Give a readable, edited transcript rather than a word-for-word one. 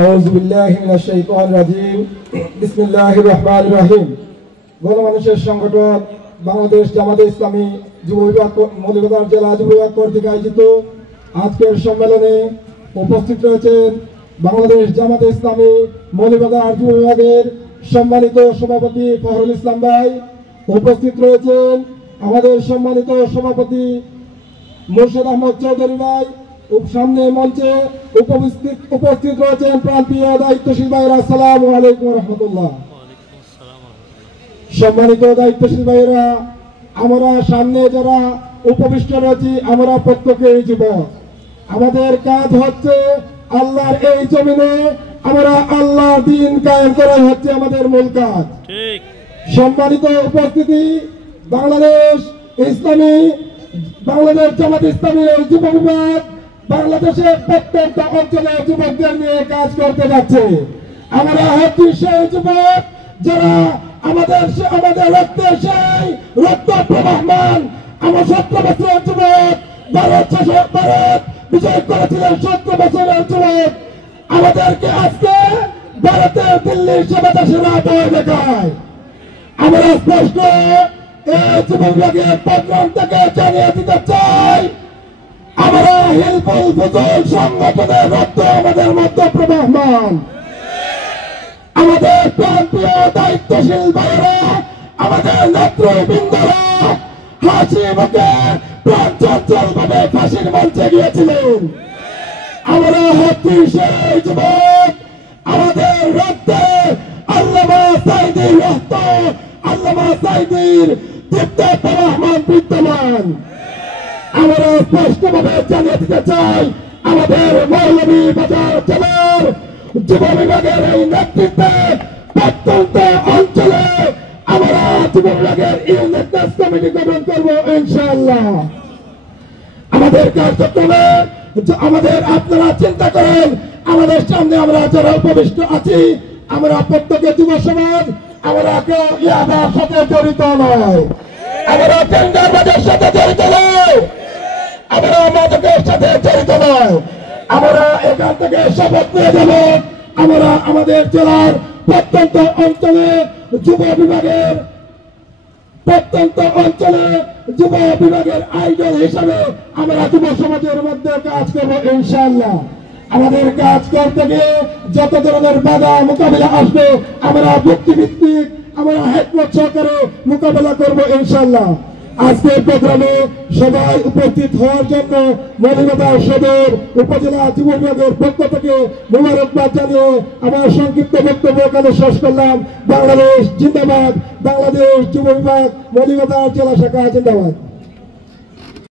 আউযু বিল্লাহি মিনাশ শাইতানির রাজিম। বিসমিল্লাহির রহমানির রহিম। গণমানুষের সংগঠন বাংলাদেশ জামাতে ইসলামী যুব বিভাগ মৌলভীবাজার জেলা যুব বিভাগ কর্তৃক আয়োজিত আজকের সম্মেলনে উপস্থিত রয়েছেন বাংলাদেশ জামাতে ইসলামী মৌলভীবাজার যুব বিভাগের সম্মানিত সভাপতি ফখরুল ইসলাম ভাই, উপস্থিত রয়েছেন আমাদের সম্মানিত সভাপতি মুর্শিদ আহমদ চৌধুরী ভাই, সামনে মঞ্চে উপস্থিত রয়েছেন প্রান্তীয় দায়িত্বশীল ভাইরা। আসসালামু আলাইকুম রহমতুল্লাহ। সম্মানিত দায়িত্বশীল ভাইরা, আমরা সামনে যারা উপবিষ্ট রয়েছি আমরা প্রত্যেকেই যুবক। আমাদের কাজ হচ্ছে আল্লাহর এই জমিনে আমরা আল্লাহর দ্বীন কায়েম করা হচ্ছে আমাদের মূল কাজ। সম্মানিত উপস্থিতি, বাংলাদেশ জামাত ইসলামীর যুব বিভাগ বাংলাদেশের প্রত্যেকটা অঞ্চলে যুবকদের নিয়ে কাজ করতে যাচ্ছে। আমরা হচ্ছি সেই যুবক যারা আমাদের রক্তে সেই রক্ত প্রবাহমান। আমার 17 বছরের যুবক ভারত বিজয় করেছিলেন। 17 বছরের যুবক আমাদেরকে আজকে ভারতের দিল্লির সেবাদাসীরা ভয় দেখায়। আমরা স্পষ্ট এই যুব বিভাগের প্রোগ্রাম থেকে জানিয়ে দিতে চাই, আমরা হিলফুল ফুজুল সংগঠনের রক্ত আমাদের মধ্যে প্রবাহমান। আমাদের প্রান্তীয় দায়িত্বশীল ভাইরা, আমাদের নেতৃবৃন্দরা হাসি মুখে প্রাণচঞ্চল ভাবে ফাঁসির মঞ্চে গিয়েছিলেন। আমরা হচ্ছি সেই যুবক, আমাদের রক্তে আল্লামা সাঈদীর রক্ত, আল্লামা সাঈদীর দীপ্ত প্রবাহমান বিদ্যমান। আমরা স্পষ্টভাবে জানিয়ে দিতে চাই, আমাদের মৌলভীবাজার জেলার যুব বিভাগের এই নেতৃত্বে প্রত্যন্ত অঞ্চলে আমরা যুব বিভাগের ইউনিটনেস কমিটি গঠন করব ইনশাআল্লাহ। আমাদের কার্যক্রমে আমাদের আপনারা চিন্তা করেন, আমাদের সামনে আমরা যারা উপবিষ্ট আছি আমরা প্রত্যেকে যুব সমাজ, আমরা কেউ ইয়াবার সাথে জড়িত নয়, আমরা টেন্ডারবাজের সাথে জড়িত নয়, আমরা মাদকের সাথে জড়িত নয়। আমরা এখান থেকে শপথ নিয়ে যাব, আমরা আমাদের জেলার প্রত্যন্ত অঞ্চলে যুব বিভাগের আইডল হিসাবে আমরা যুব সমাজের মধ্যে কাজ করবো ইনশাআল্লাহ। আমাদের কাজ করতে গিয়ে যত ধরনের বাধা মোকাবিলা আসবে আমরা যুক্তিভিত্তিক আমরা হেকমত সহকারে মোকাবেলা করবো ইনশাআল্লাহ। আজকের প্রোগ্রামে সবাই উপস্থিত হওয়ার জন্য মৌলভীবাজার সদর উপজেলা যুব বিভাগের পক্ষ থেকে মোবারকবাদ জানিয়ে আমার সংক্ষিপ্ত বক্তব্য এখানে শেষ করলাম। বাংলাদেশ জিন্দাবাদ, বাংলাদেশ যুব বিভাগ মৌলভীবাজার জেলা শাখা জিন্দাবাদ।